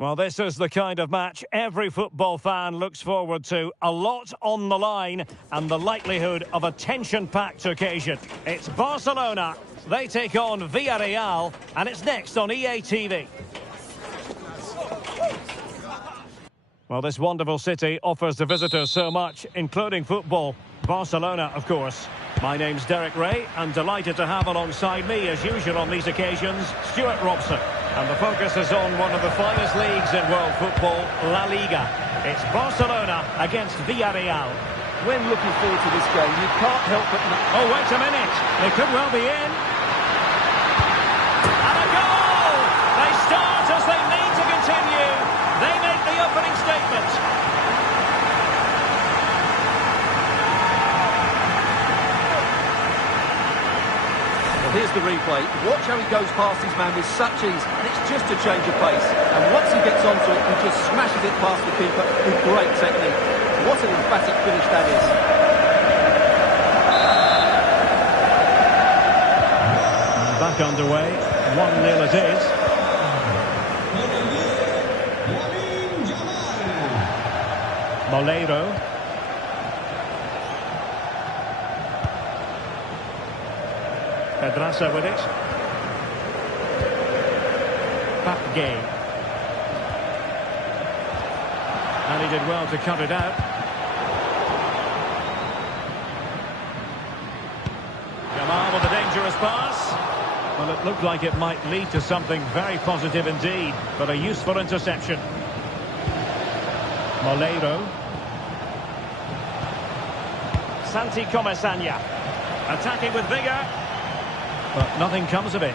Well, this is the kind of match every football fan looks forward to. A lot on the line and the likelihood of a tension-packed occasion. It's Barcelona. They take on Villareal, and it's next on EA TV. Well, this wonderful city offers the visitors so much, including football. Barcelona, of course. My name's Derek Ray, and delighted to have alongside me, as usual on these occasions, Stuart Robson. And the focus is on one of the finest leagues in world football, La Liga. It's Barcelona against Villareal. When looking forward to this game, you can't help but... Oh, wait a minute. They could well be in. And a goal! They start as they need to continue. They make the opening statement. Here's the replay. Watch how he goes past his man with such ease, and it's just a change of pace. And once he gets onto it, he just smashes it past the keeper with great technique. What an emphatic finish that is. Back underway, 1-0 it is. Molero. Pedraza with it. Papgay. And he did well to cut it out. Jamal with a dangerous pass. Well, it looked like it might lead to something very positive indeed, but a useful interception. Molero. Santi Comesaña. Attacking with vigour. But nothing comes of it.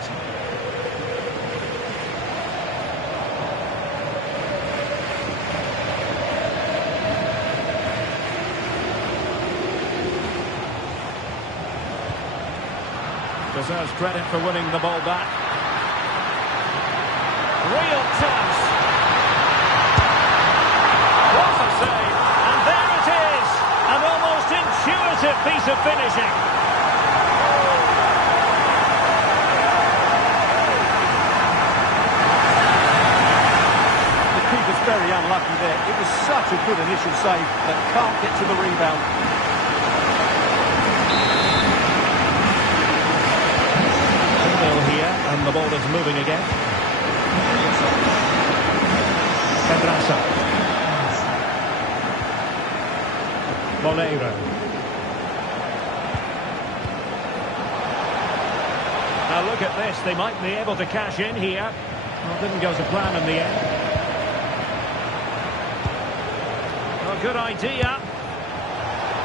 Deserves credit for winning the ball back. Real chance. What a save. And there it is. An almost intuitive piece of finishing. Very unlucky there. It was such a good initial save, but can't get to the rebound. Here, and the ball is moving again. Pedraza. Molero. Now look at this. They might be able to cash in here. Well, didn't go to plan in the end. Good idea.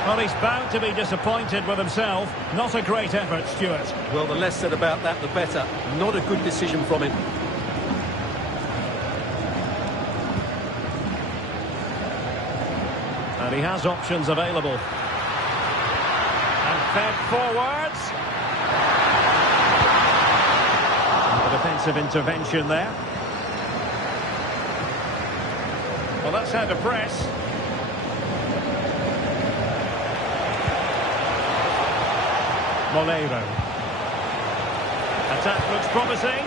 Well, he's bound to be disappointed with himself. Not a great effort, Stuart. Well, the less said about that, the better. Not a good decision from him. And he has options available. And fed forwards. And a defensive intervention there. Well, that's how to press. Molero. Attack looks promising.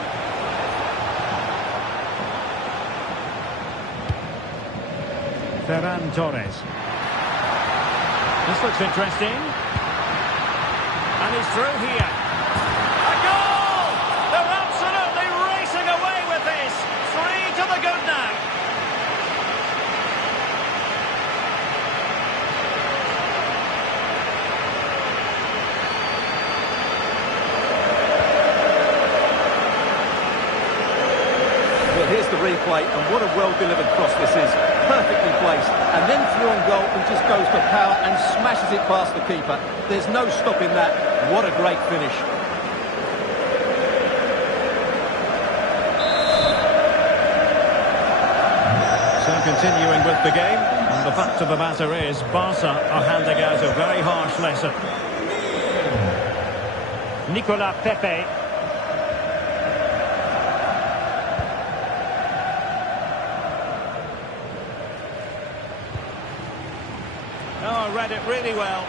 Ferran Torres. This looks interesting. And he's through here. A goal! They're absolutely racing away with this. 3 to the good now. Here's the replay, and what a well-delivered cross this is. Perfectly placed, and then through on goal, he just goes for power and smashes it past the keeper. There's no stopping that. What a great finish. So continuing with the game, and the fact of the matter is, Barca are handing out a very harsh lesson. Nicolas Pepe. Oh, read it really well.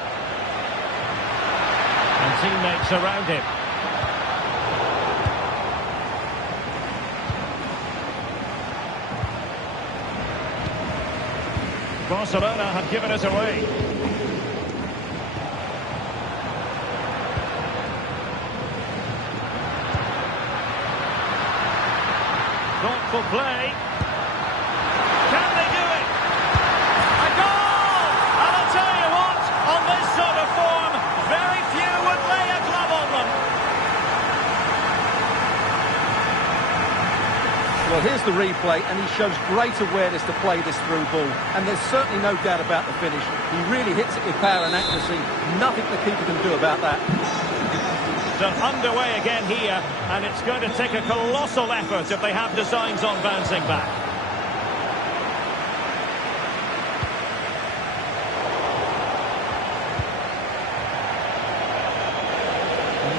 And teammates around him. Barcelona have given it away. Thoughtful play. Can they do it? A goal! And I'll tell you what, on this sort of form, very few would lay a glove on them. Well, here's the replay, and he shows great awareness to play this through ball. And there's certainly no doubt about the finish. He really hits it with power and accuracy. Nothing the keeper can do about that. So underway again here, and it's going to take a colossal effort if they have designs on bouncing back.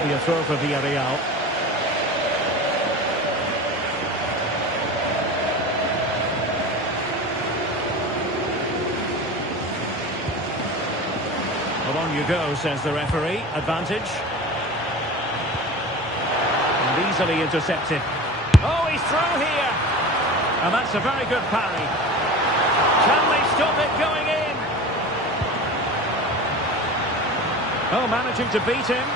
Maybe a throw for Villareal. Well, on you go, says the referee. Advantage. Easily intercepted. Oh, he's through here. And that's a very good parry. Can they stop it going in? Oh, managing to beat him.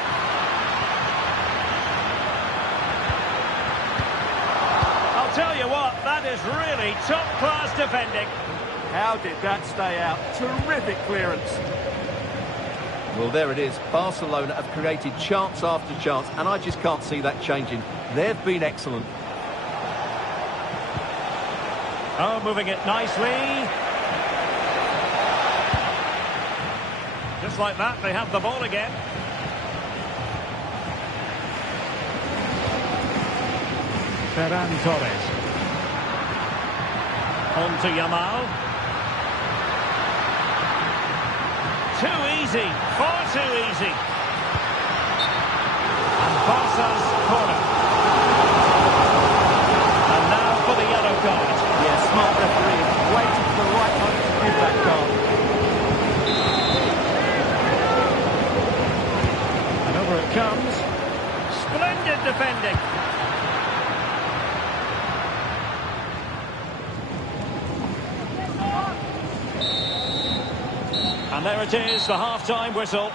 I'll tell you what, that is really top-class defending. How did that stay out? Terrific clearance. Well, there it is. Barcelona have created chance after chance, and I just can't see that changing. They've been excellent. Oh, moving it nicely. Just like that, they have the ball again. Ferran Torres. On to Yamal. Too easy, far too easy. And Barca's corner. And now for the yellow card. Yeah, smart referee, waiting for the right moment to give that card. And over it comes. Splendid defending. And there it is, the half-time whistle.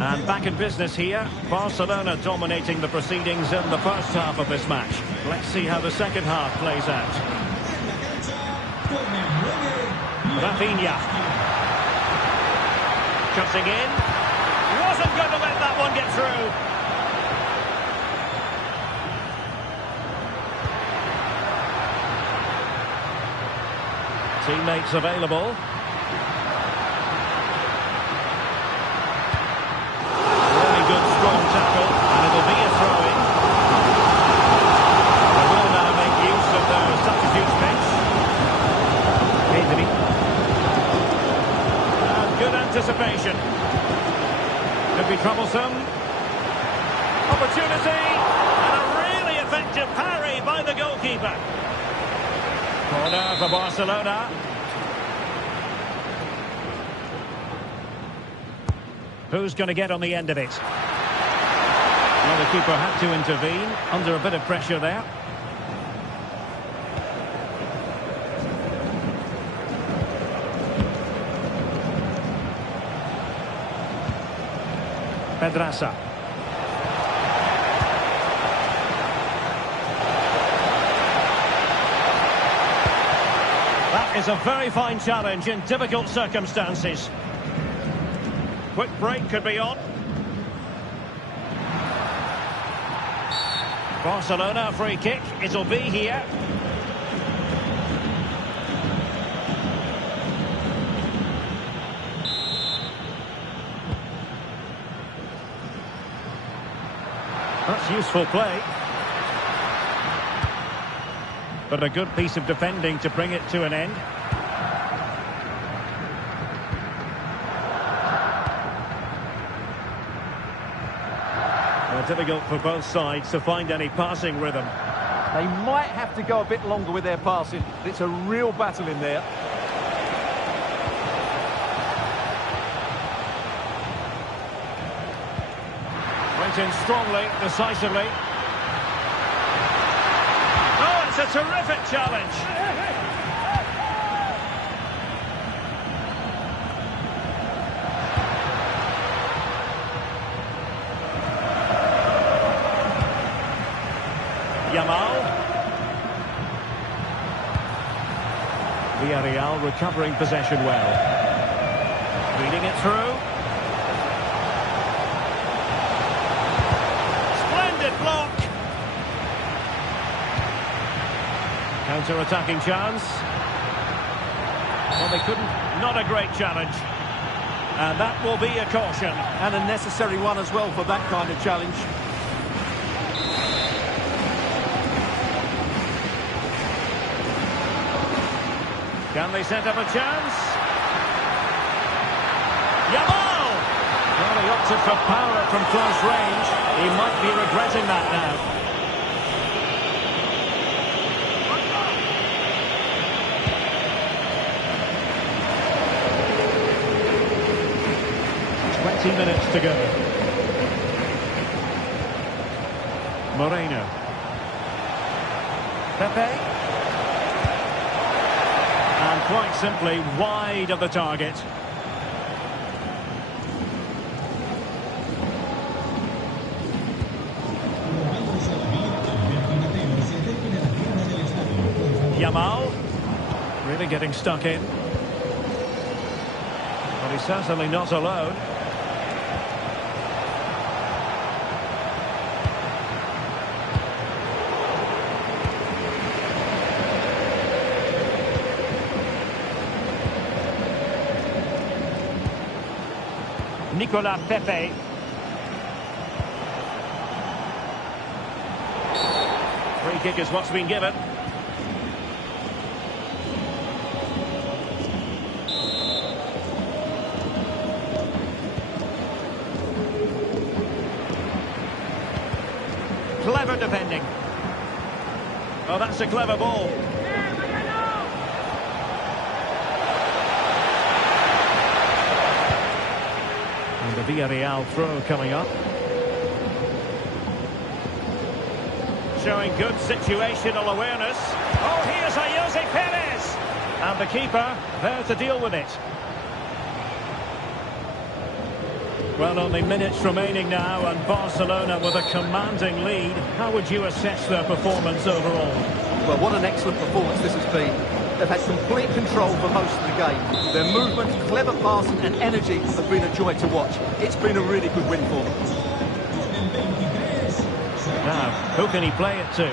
And back in business here, Barcelona dominating the proceedings in the first half of this match. Let's see how the second half plays out. Rafinha. Cutting in. Wasn't going to let that one get through. Teammates available. Tackle, and it'll be a throw-in. They will now make use of their substitutes bench. Pedri. And good anticipation. Could be troublesome. Opportunity, and a really effective parry by the goalkeeper. Corner for Barcelona. Who's going to get on the end of it? Well, the keeper had to intervene, under a bit of pressure there. Pedraza. That is a very fine challenge in difficult circumstances. Quick break could be on. Barcelona free kick, it'll be here. That's useful play. But a good piece of defending to bring it to an end. Well, difficult for both sides to find any passing rhythm. They might have to go a bit longer with their passing. It's a real battle in there. Went in strongly, decisively. Oh, it's a terrific challenge. Yamal. Villareal recovering possession well. Reading it through. Splendid block. Counter-attacking chance. Well, they couldn't. Not a great challenge. And that will be a caution. And a necessary one as well for that kind of challenge. Can they set up a chance? Yamal! Well, he opted for power from close range. He might be regretting that now. Minutes to go. Moreno. Pepe. And quite simply wide of the target. Yamal. Really getting stuck in. But he's certainly not alone. Nicolas Pepe. Free kick is what's been given. Clever defending. Oh, that's a clever ball. The Villareal throw coming up. Showing good situational awareness. Oh, here's Jose Perez! And the keeper there to deal with it. Well, only minutes remaining now, and Barcelona with a commanding lead. How would you assess their performance overall? Well, what an excellent performance this has been. They've had complete control for most of the game. Their movement, clever passing and energy have been a joy to watch. It's been a really good win for them. Now, who can he play it to?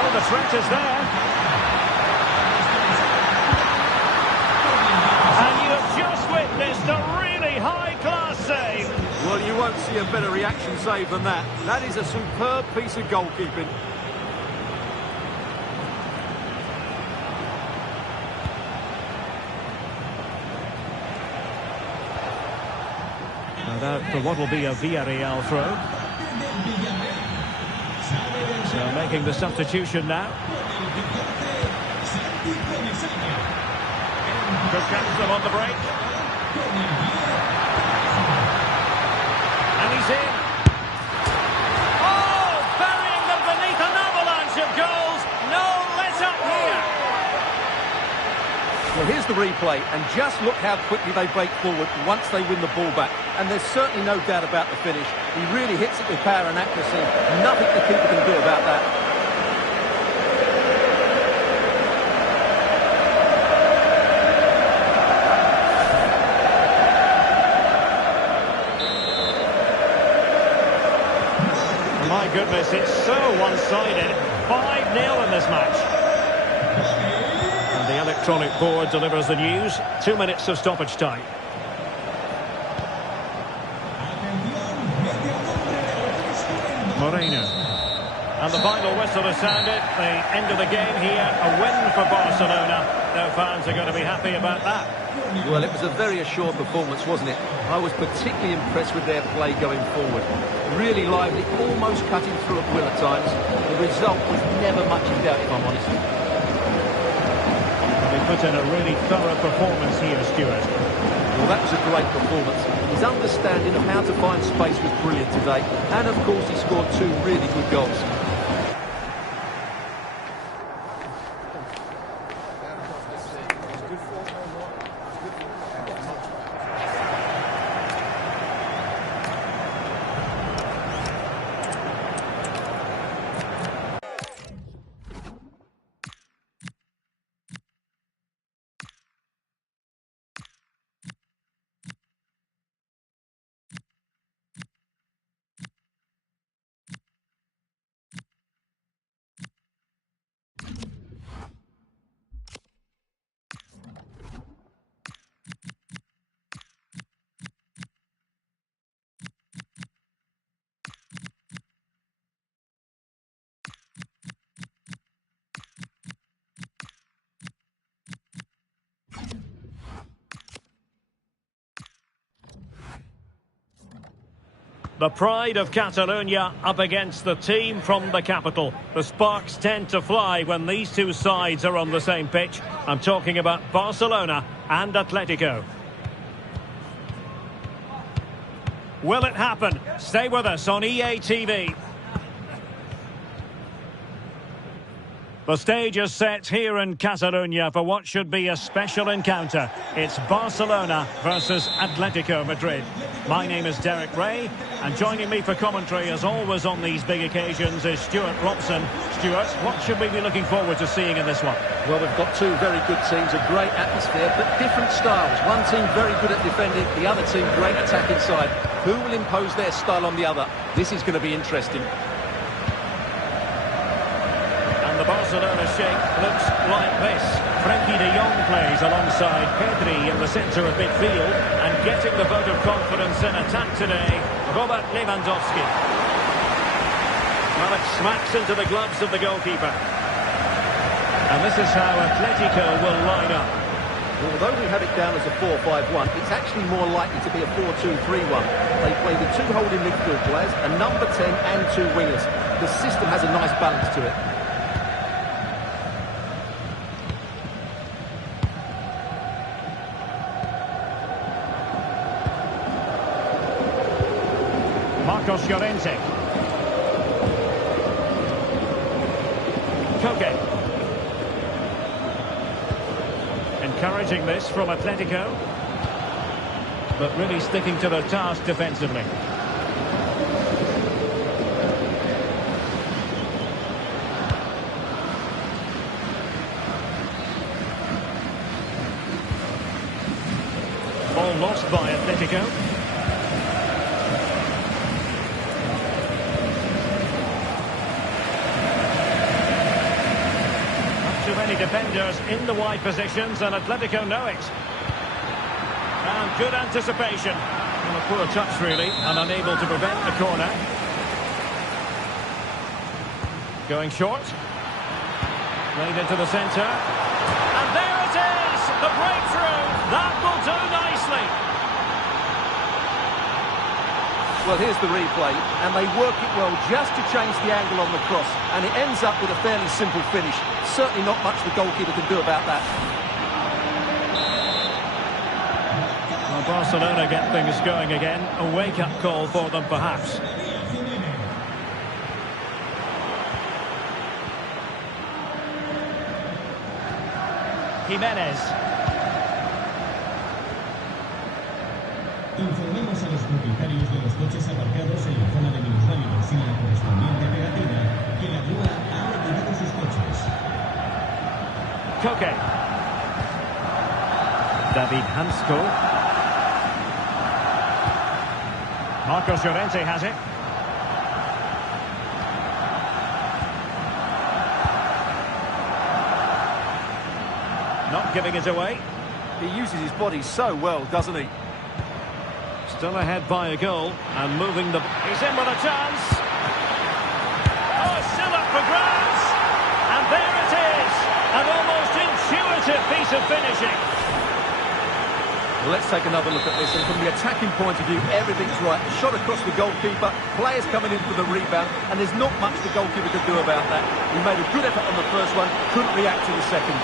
Oh, the threat is there. And you have just witnessed a really high-class save. Well, you won't see a better reaction save than that. That is a superb piece of goalkeeping. Out for what will be a Villareal throw. So making the substitution now. Good catch them on the break. And he's in. Oh, burying them beneath an avalanche of goals. No let up here. Well, here's the replay, and just look how quickly they break forward once they win the ball back. And there's certainly no doubt about the finish. He really hits it with power and accuracy. Nothing the keeper can do about that. My goodness, it's so one-sided. 5-0 in this match. And the electronic board delivers the news. 2 minutes of stoppage time. Moreno. And the final whistle has sounded. The end of the game here. A win for Barcelona. Their fans are going to be happy about that. Well, it was a very assured performance, wasn't it? I was particularly impressed with their play going forward. Really lively, almost cutting through at will at times. The result was never much in doubt, if I'm honest. They put in a really thorough performance here, Stuart. Well, that was a great performance. His understanding of how to find space was brilliant today. And, of course, he scored 2 really good goals. The pride of Catalonia up against the team from the capital. The sparks tend to fly when these two sides are on the same pitch. I'm talking about Barcelona and Atletico. Will it happen? Stay with us on EA TV. The stage is set here in Catalonia for what should be a special encounter. It's Barcelona versus Atletico Madrid. My name is Derek Ray, and joining me for commentary, as always on these big occasions, is Stuart Robson. Stuart, what should we be looking forward to seeing in this one? Well, we've got two very good teams, a great atmosphere, but different styles. One team very good at defending, the other team great attack inside. Who will impose their style on the other? This is going to be interesting. The Barcelona shape looks like this. Frenkie de Jong plays alongside Pedri in the centre of midfield, and getting the vote of confidence in attack today, Robert Lewandowski. Well, it smacks into the gloves of the goalkeeper. And this is how Atletico will line up. Although we have it down as a 4-5-1, it's actually more likely to be a 4-2-3-1. They play with 2 holding midfield players, a number 10 and 2 wingers. The system has a nice balance to it. Marcos Llorente. Koke. Encouraging this from Atletico, but really sticking to their task defensively. Ball lost by Atletico. Many defenders in the wide positions, and Atletico know it. And good anticipation. And a poor touch, really, and unable to prevent the corner. Going short. Laid into the centre. And there it is! The breakthrough! That will do nicely. Well, here's the replay, and they work it well just to change the angle on the cross, and it ends up with a fairly simple finish. Certainly not much the goalkeeper can do about that. Well, Barcelona get things going again. A wake-up call for them, perhaps. Jimenez. Informemos a los propietarios de los coches aparcados en la zona de minusválidos sin la correspondiente pegatina que la grúa ha retirado sus coches. Koke. David Hansko. Marcos Llorente has it. Not giving it away. He uses his body so well, doesn't he? Still ahead by a goal and moving the... He's in with a chance. to finishing. Let's take another look at this, and from the attacking point of view, everything's right. The shot across the goalkeeper, players coming in for the rebound, and there's not much the goalkeeper could do about that. He made a good effort on the first one, couldn't react to the second.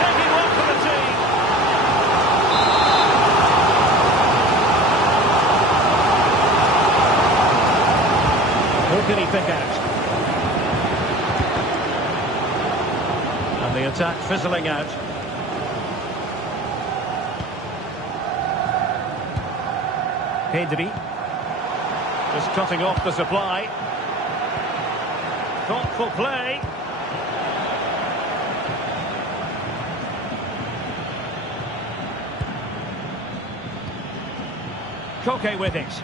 Taking one for the team. Who can he pick out? And the attack fizzling out. Pedri. Just cutting off the supply. Thoughtful play. Koke with it.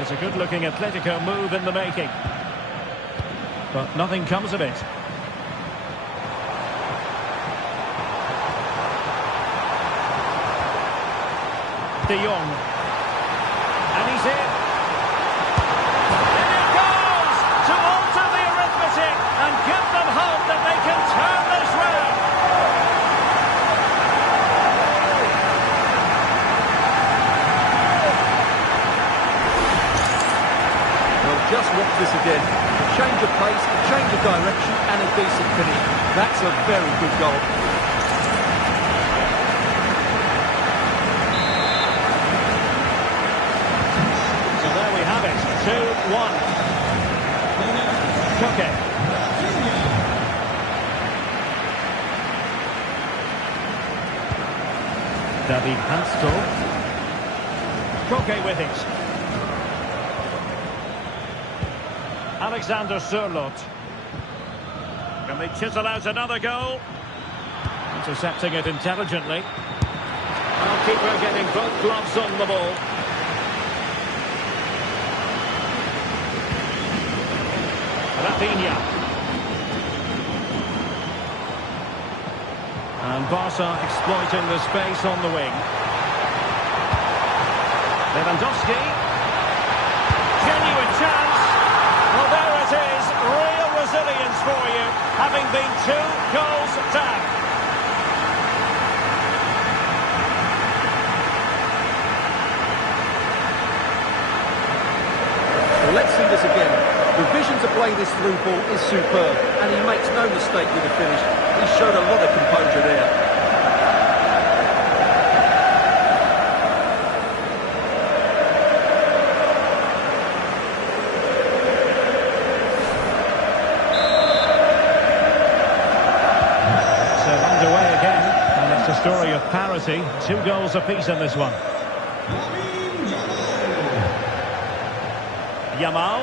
It's a good-looking Atletico move in the making. But nothing comes of it. De Jong. And he's in. And it goes to alter the arithmetic and give them hope that they can turn this round. Well, just watch this again. A change of pace, a change of direction, and a decent finish. That's a very good goal. So there we have it, 2-1. Koke. David Hansel. Koke with it. Alexander Sørloth. Can they chisel out another goal? Intercepting it intelligently. Keeper getting both gloves on the ball. Rafinha. And Barca exploiting the space on the wing. Lewandowski. Genuine chance. Well, there it is. Real resilience for you, having been 2 goals down. Well, let's see this again. The vision to play this through ball is superb, and he makes no mistake with the finish. He showed a lot of composure there. So underway again, and it's a story of parity. 2 goals apiece in this one. Yamal.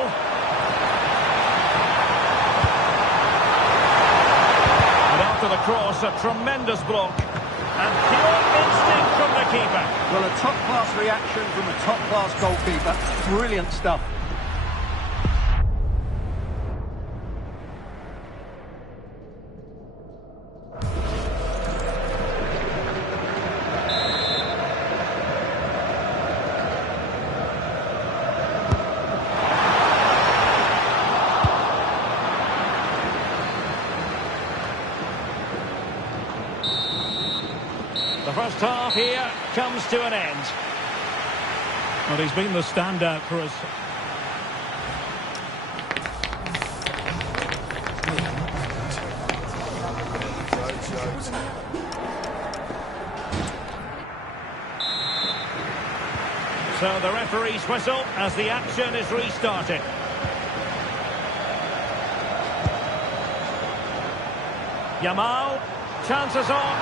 And after the cross, a tremendous block. And pure instinct from the keeper. Well, a top-class reaction from a top-class goalkeeper. Brilliant stuff. The first half here comes to an end. Well, he's been the standout for us. So the referee's whistle as the action is restarted. Yamal, chances on.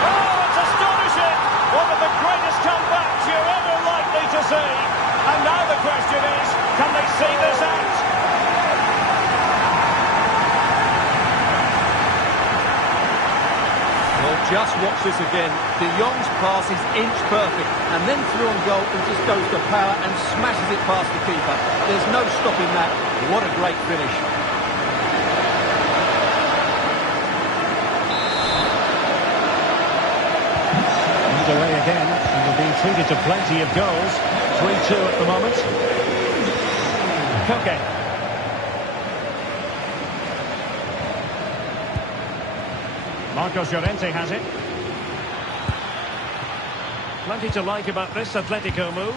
Oh, it's astonishing! One of the greatest comebacks you're ever likely to see. And now the question is, can they see this out? Well, just watch this again. De Jong's pass is inch perfect, and then through on goal and just goes to power and smashes it past the keeper. There's no stopping that. What a great finish. Away again, and we're being treated to plenty of goals. 3-2 at the moment. Koke. Marcos Llorente has it. Plenty to like about this Atletico move.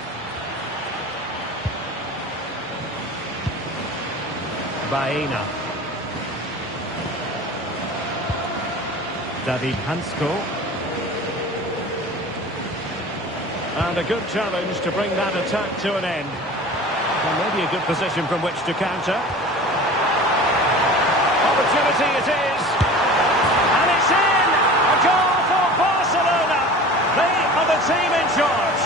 Baena. David Hansko. And a good challenge to bring that attack to an end. And maybe a good position from which to counter. Opportunity it is. And it's in! A goal for Barcelona. They are the team in charge.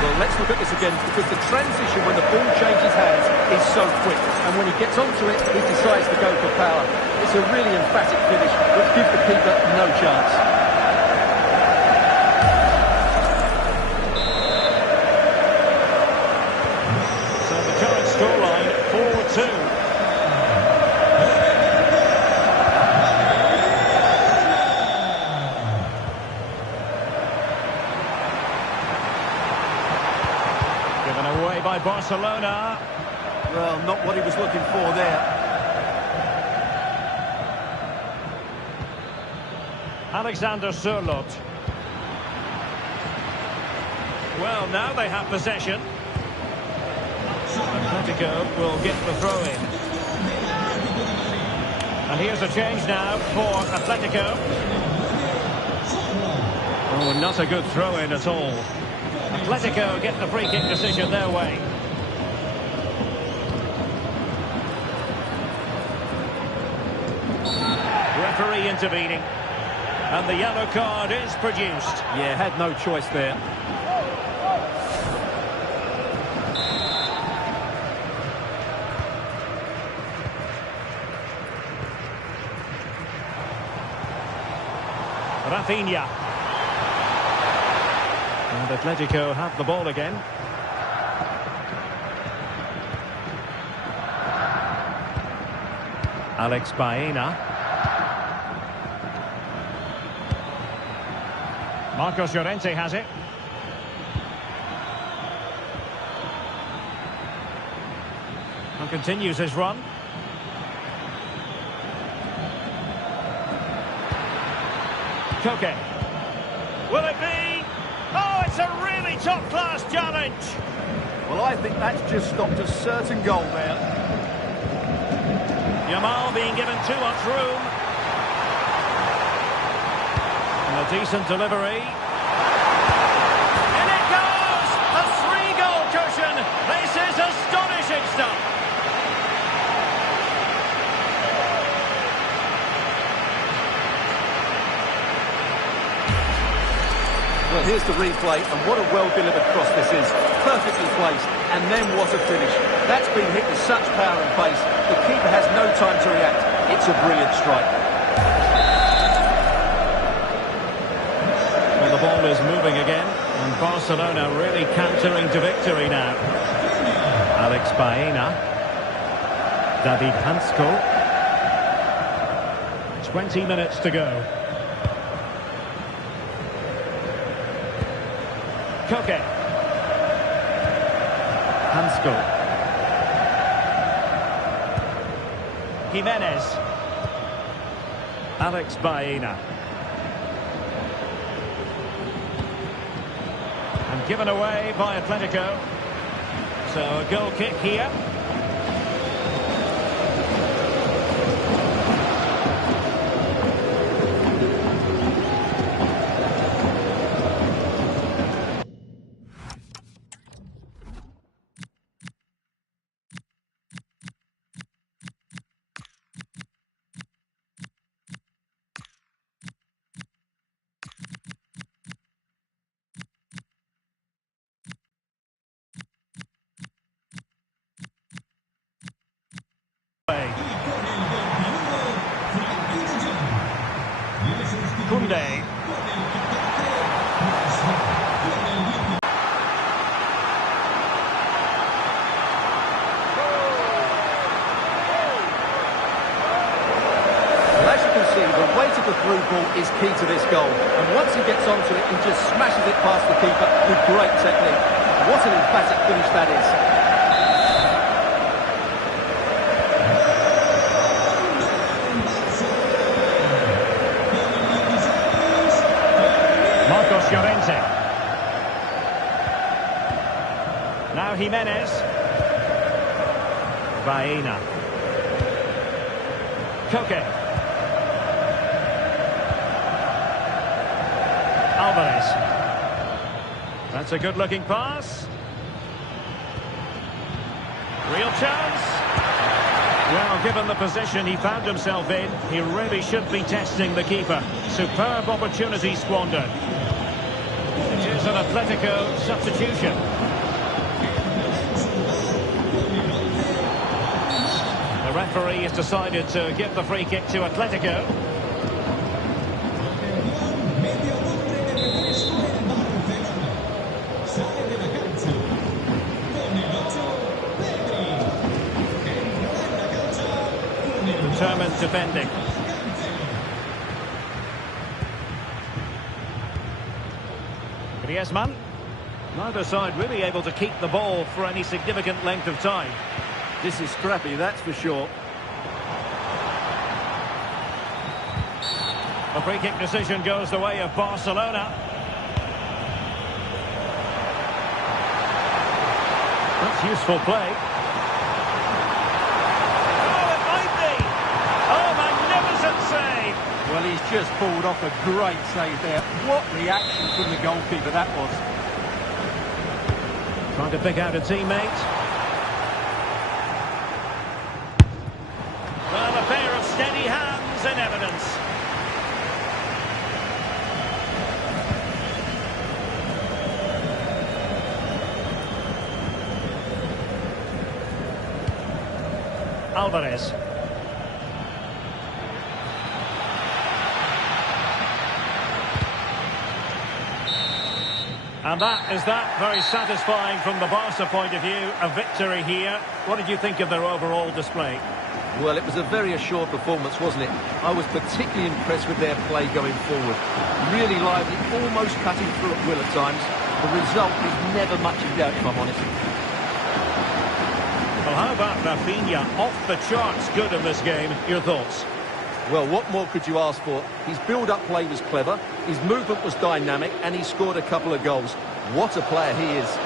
Well, let's look at this again, because the transition when the ball changes hands is so quick. And when he gets onto it, he decides to go for power. It's a really emphatic finish, which gives the keeper no chance. So the current scoreline, 4-2. Given away by Barcelona. Well, not what he was looking for there. Alexander Sørloth. Well, now they have possession. Atletico will get the throw-in. And here's a change now for Atletico. Oh, not a good throw-in at all. Atletico get the free-kick decision their way. Referee intervening. And the yellow card is produced. Yeah, had no choice there. Rafinha. And Atletico have the ball again. Alex Baena. Marcos Llorente has it. And continues his run. Koke. Will it be? Oh, it's a really top-class challenge. Well, I think that's just stopped a certain goal there. Yamal being given too much room. And a decent delivery. And it goes! A 3-goal cushion. This is astonishing stuff. Well, here's the replay, and what a well-delivered cross this is. Perfectly placed, and then what a finish. That's been hit with such power and pace. The keeper has no time to react. It's a brilliant strike. Well, the ball is moving again, and Barcelona really cantering to victory now. Alex Baena. David Hansko. 20 minutes to go. Koke. Hansko. Jimenez. Alex Baena. And given away by Atletico. So a goal kick here. Koundé. Well, as you can see, see, the weight of the through ball is key to this goal. And once he gets onto it, he just smashes it past the keeper with great technique. What an emphatic finish that is. Llorente. Now Jimenez. Baena. Koke. Alvarez. That's a good-looking pass. Real chance. Well, given the position he found himself in, he really should be testing the keeper. Superb opportunity squandered. It is an Atletico substitution. The referee has decided to give the free kick to Atletico. Determined defending. Griezmann. Neither side really able to keep the ball for any significant length of time. This is scrappy, that's for sure. The free kick decision goes the way of Barcelona. That's useful play. Oh, it might be! Oh, magnificent save! Well, he's just pulled off a great save there. What reaction from the goalkeeper that was. Trying to pick out a teammate. Well, a pair of steady hands in evidence. Alvarez. And that is that. Very satisfying from the Barca point of view. A victory here. What did you think of their overall display? Well, it was a very assured performance, wasn't it? I was particularly impressed with their play going forward. Really lively, almost cutting through at will at times. The result was never much in doubt, if I'm honest. Well, how about Rafinha? Off the charts good in this game. Your thoughts? Well, what more could you ask for? His build-up play was clever, his movement was dynamic, and he scored a couple of goals. What a player he is.